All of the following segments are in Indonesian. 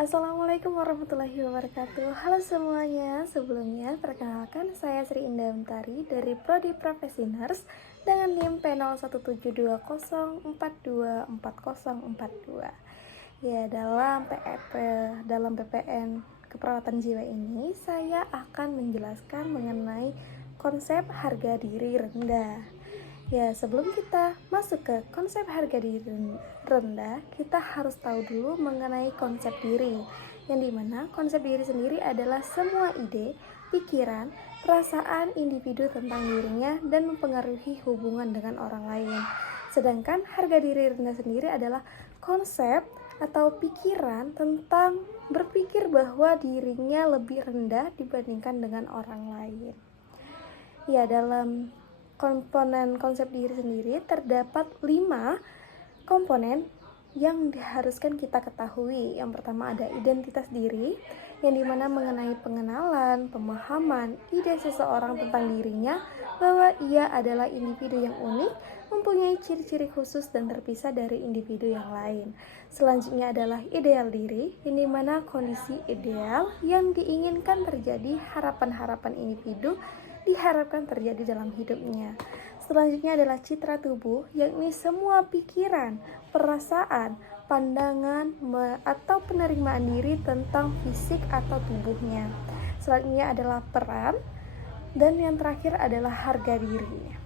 Assalamualaikum warahmatullahi wabarakatuh. Halo semuanya, sebelumnya perkenalkan saya Sri Indah Mentari dari Prodi Profesi Nurse dengan NIM P017204240402. Ya, dalam PPN keperawatan jiwa ini saya akan menjelaskan mengenai konsep harga diri rendah. Ya, sebelum kita masuk ke konsep harga diri rendah, kita harus tahu dulu mengenai konsep diri, yang dimana konsep diri sendiri adalah semua ide, pikiran, perasaan individu tentang dirinya dan mempengaruhi hubungan dengan orang lain. Sedangkan harga diri rendah sendiri adalah konsep atau pikiran tentang berpikir bahwa dirinya lebih rendah dibandingkan dengan orang lain. Ya, dalam komponen konsep diri sendiri terdapat 5 komponen yang diharuskan kita ketahui. Yang pertama ada identitas diri, yang dimana mengenai pengenalan, pemahaman, ide seseorang tentang dirinya bahwa ia adalah individu yang unik, mempunyai ciri-ciri khusus dan terpisah dari individu yang lain. Selanjutnya adalah ideal diri, yang dimana kondisi ideal yang diinginkan terjadi, harapan-harapan individu diharapkan terjadi dalam hidupnya. Selanjutnya adalah citra tubuh, yakni semua pikiran, perasaan, pandangan, atau penerimaan diri tentang fisik atau tubuhnya. Selanjutnya adalah peran, dan yang terakhir adalah harga diri.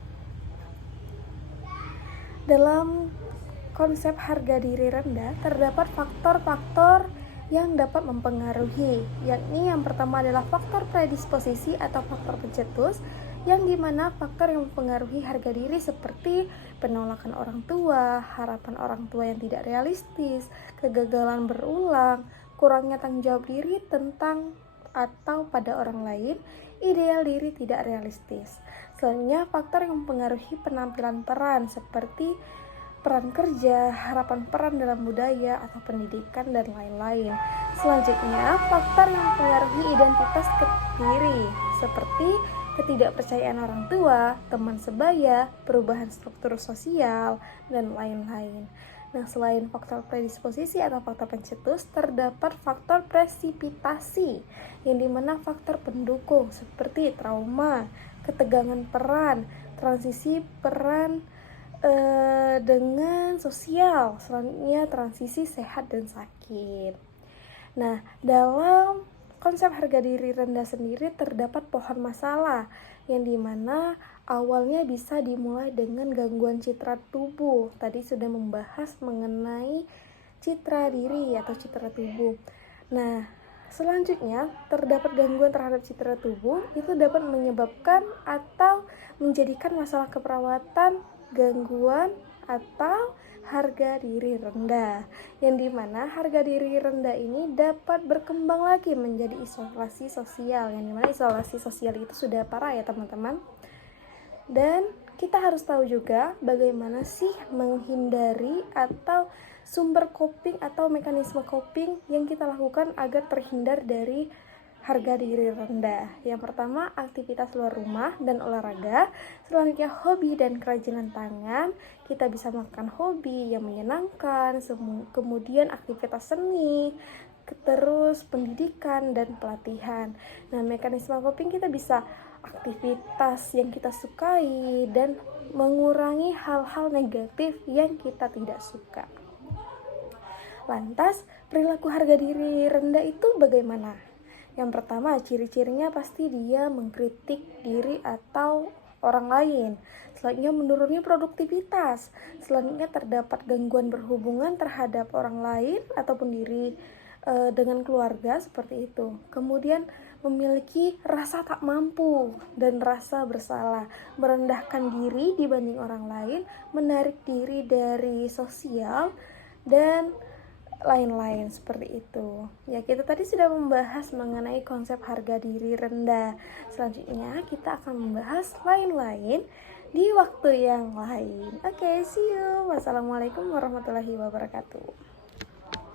Dalam konsep harga diri rendah terdapat faktor-faktor yang dapat mempengaruhi, yakni yang pertama adalah faktor predisposisi atau faktor pencetus, yang dimana faktor yang mempengaruhi harga diri seperti penolakan orang tua, harapan orang tua yang tidak realistis, kegagalan berulang, kurangnya tanggung jawab diri tentang atau pada orang lain, ideal diri tidak realistis. Selanjutnya faktor yang mempengaruhi penampilan peran seperti peran kerja, harapan peran dalam budaya atau pendidikan, dan lain-lain. Selanjutnya, faktor yang mempengaruhi identitas diri seperti ketidakpercayaan orang tua, teman sebaya, perubahan struktur sosial, dan lain-lain. Nah, selain faktor predisposisi atau faktor pencetus, terdapat faktor presipitasi, yang dimana faktor pendukung seperti trauma, ketegangan peran, transisi peran dengan sosial, selanjutnya transisi sehat dan sakit. Nah, dalam konsep harga diri rendah sendiri terdapat pohon masalah, yang dimana awalnya bisa dimulai dengan gangguan citra tubuh. Tadi sudah membahas mengenai citra diri atau citra tubuh. Nah, selanjutnya terdapat gangguan terhadap citra tubuh, itu dapat menyebabkan atau menjadikan masalah keperawatan gangguan atau harga diri rendah, yang dimana harga diri rendah ini dapat berkembang lagi menjadi isolasi sosial, yang dimana isolasi sosial itu sudah parah ya teman-teman. Dan kita harus tahu juga bagaimana sih menghindari atau sumber coping atau mekanisme coping yang kita lakukan agar terhindar dari harga diri rendah. Yang pertama, aktivitas luar rumah dan olahraga. Selanjutnya, hobi dan kerajinan tangan. Kita bisa melakukan hobi yang menyenangkan, kemudian aktivitas seni, terus pendidikan dan pelatihan. Nah, mekanisme coping kita bisa aktivitas yang kita sukai dan mengurangi hal-hal negatif yang kita tidak suka. Lantas, perilaku harga diri rendah itu bagaimana? Yang pertama, ciri-cirinya pasti dia mengkritik diri atau orang lain. Selanjutnya, menurunnya produktivitas. Selanjutnya, terdapat gangguan berhubungan terhadap orang lain ataupun diri dengan keluarga, seperti itu. Kemudian, memiliki rasa tak mampu dan rasa bersalah, merendahkan diri dibanding orang lain, menarik diri dari sosial, dan lain-lain seperti itu. Ya, kita tadi sudah membahas mengenai konsep harga diri rendah. Selanjutnya kita akan membahas lain-lain di waktu yang lain. Oke, see you. Wassalamualaikum warahmatullahi wabarakatuh.